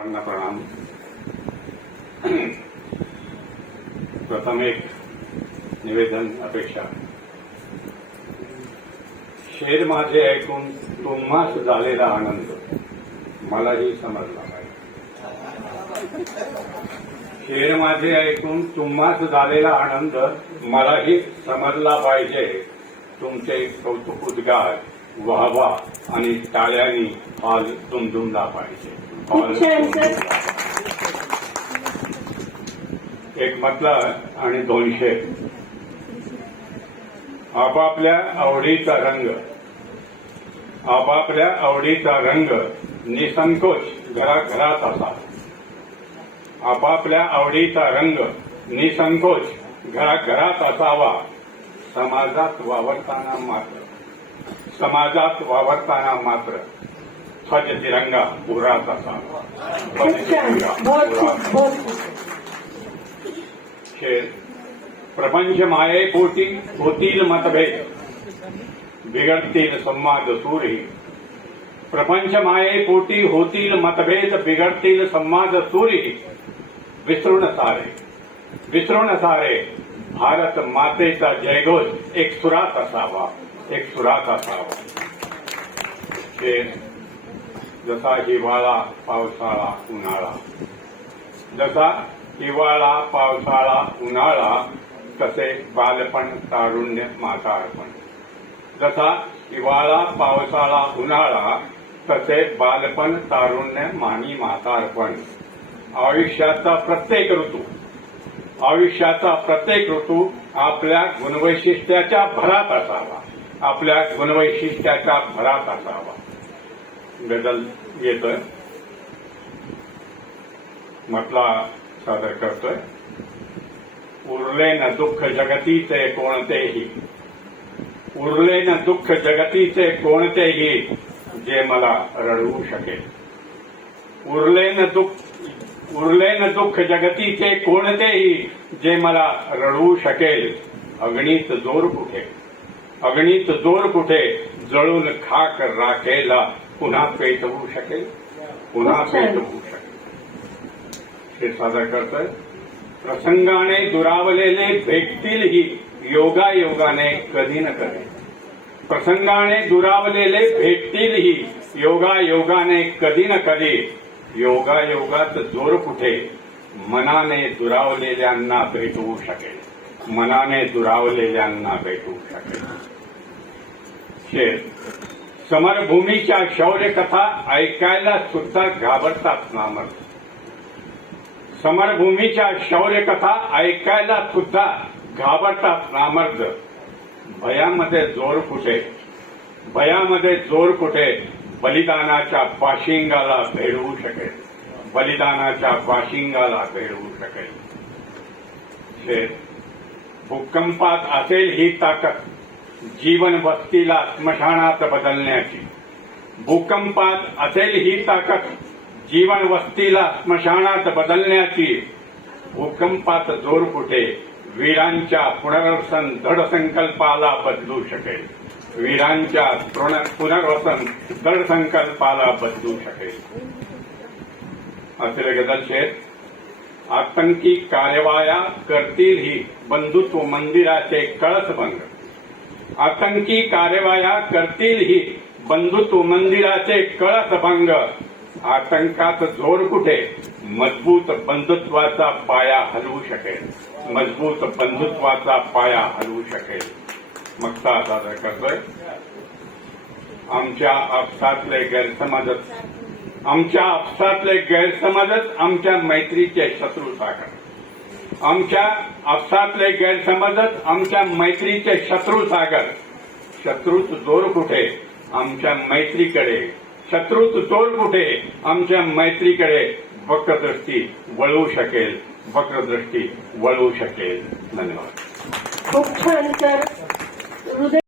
सर्वांना प्रणाम प्रथम एक निवेदन अपेक्षा शेर माझे ऐकून तुम्हाच झालेला आनंद मलाही समजला पाहिजे शेर माझे ऐकून तुम्हाच झालेला आनंद मलाही समजला पाहिजे तुमचे कौतुक उद्गार वाहवा आणि टाळ्यांनी हॉल दुमदुमला पाहिजे खूप छान सर एक मतला आणि दोनशे. आपापल्या आवडीचा रंग. आपापल्या आवडीचा रंग निसंकोच घराघरात असा. आपापल्या आवडीचा रंग निसंकोच घराघरात असावा. समाजात वावरताना मात्र. समाजात वावरताना मात्र. ध्वज तिरंगा खूप. खेळ प्रपंच मायेपोटी होतील मतभेद बिघडतील संवाद सूरही प्रपंच मायेपोटी होतील मतभेद बिघडतील संवाद सूरी विसरून सारे विसरून सारे भारत मातेचा जयघोष एक सुरात असावा एक सुरात असावा जसा हिवाळा पावसाळा उन्हाळा. जसा हिवाळा पावसाळा उन्हाळा तसे बालपण तारुण्य म्हातारपण. जसा हिवाळा पावसाळा उन्हाळा तसे बालपण तारुण्य मानी म्हातारपण. आयुष्याचा प्रत्येक ऋतू आयुष्याचा प्रत्येक ऋतू आपल्या गुणवैशिष्ट्याच्या भरात असावा. आपल्या गुणवैशिष्ट्याच्या भरात असावा. गजल येतोय. म्हटला सादर करतोय. उरले न दुःख जगतीचे कोणतेही. उरले न दुःख जगतीचे कोणतेही जे मला रडवू शकेल. उरले न दुःख उरले न दुःख जगतीचे कोणतेही जे मला रडवू शकेल. अग्नीत जोर कुठे? अग्नीत जोर कुठे? जळून खाक राखेला. पुन्हा पेटवू शकेल पुन्हा पेटवू शकेल. हे सादर करतोय. प्रसंगाने दुरावलेले भेटतीलही योगा योगाने कधी न कधी. प्रसंगाने दुरावलेले भेटतीलही योगा योगाने कधी न कधी. योगा योगात जोर कुठे? मनाने दुरावलेल्यांना भेटवू शकेल. मनाने दुरावलेल्यांना भेटवू शकेल. शेर समरभूमीच्या शौर्य कथा ऐकायला सुद्धा घाबरतात नामर समरभूमीच्या शौर्य कथा ऐकायला सुद्धा घाबरतात नामर्द भयामध्ये जोर कुठे? भयामध्ये जोर कुठे? बलिदानाच्या पाशिंगाला भेडवू शकेल. बलिदानाच्या पाशिंगाला भेडवू शकेल. भूकंपात असेल ही ताकद. जीवन वस्तीला स्मशानात बदलण्याची. भूकंपात असेल ही ताकद जीवन वस्तीला स्मशानात बदलण्याची. भूकंपात जोर कुठे? वीरांच्या पुनर्वसन दृढ संकल्पाला बदलू शकेल. वीरांच्या पुनर्वसन दृढ संकल्पाला बदलू शकेल. असले गजल आतंकी कार्यवाया करतील ही बंधुत्व मंदिराचे कळसभंग. आतंकी कारवाया करतील ही बंधुत्व मंदिराचे कळस भंग. आतंकात जोर कुठे? मजबूत बंधुत्वाचा पाया हलवू शकेल. मजबूत बंधुत्वाचा पाया हलवू शकेल. मगता सादर करतोय? आमच्या आपसातले गैरसमजच आमच्या आपसातले गैरसमजच आमच्या मैत्रीचे शत्रू सागर आमच्या आपसातले गैरसमजच आमच्या मैत्रीचे शत्रू सागर. शत्रूच जोर कुठे? आमच्या मैत्रीकडे. शत्रूच जोर कुठे? आमच्या मैत्रीकडे. वक्रदृष्टी वळवू शकेल. वक्रदृष्टी वळवू शकेल. धन्यवाद. खूप छान सर. हृदय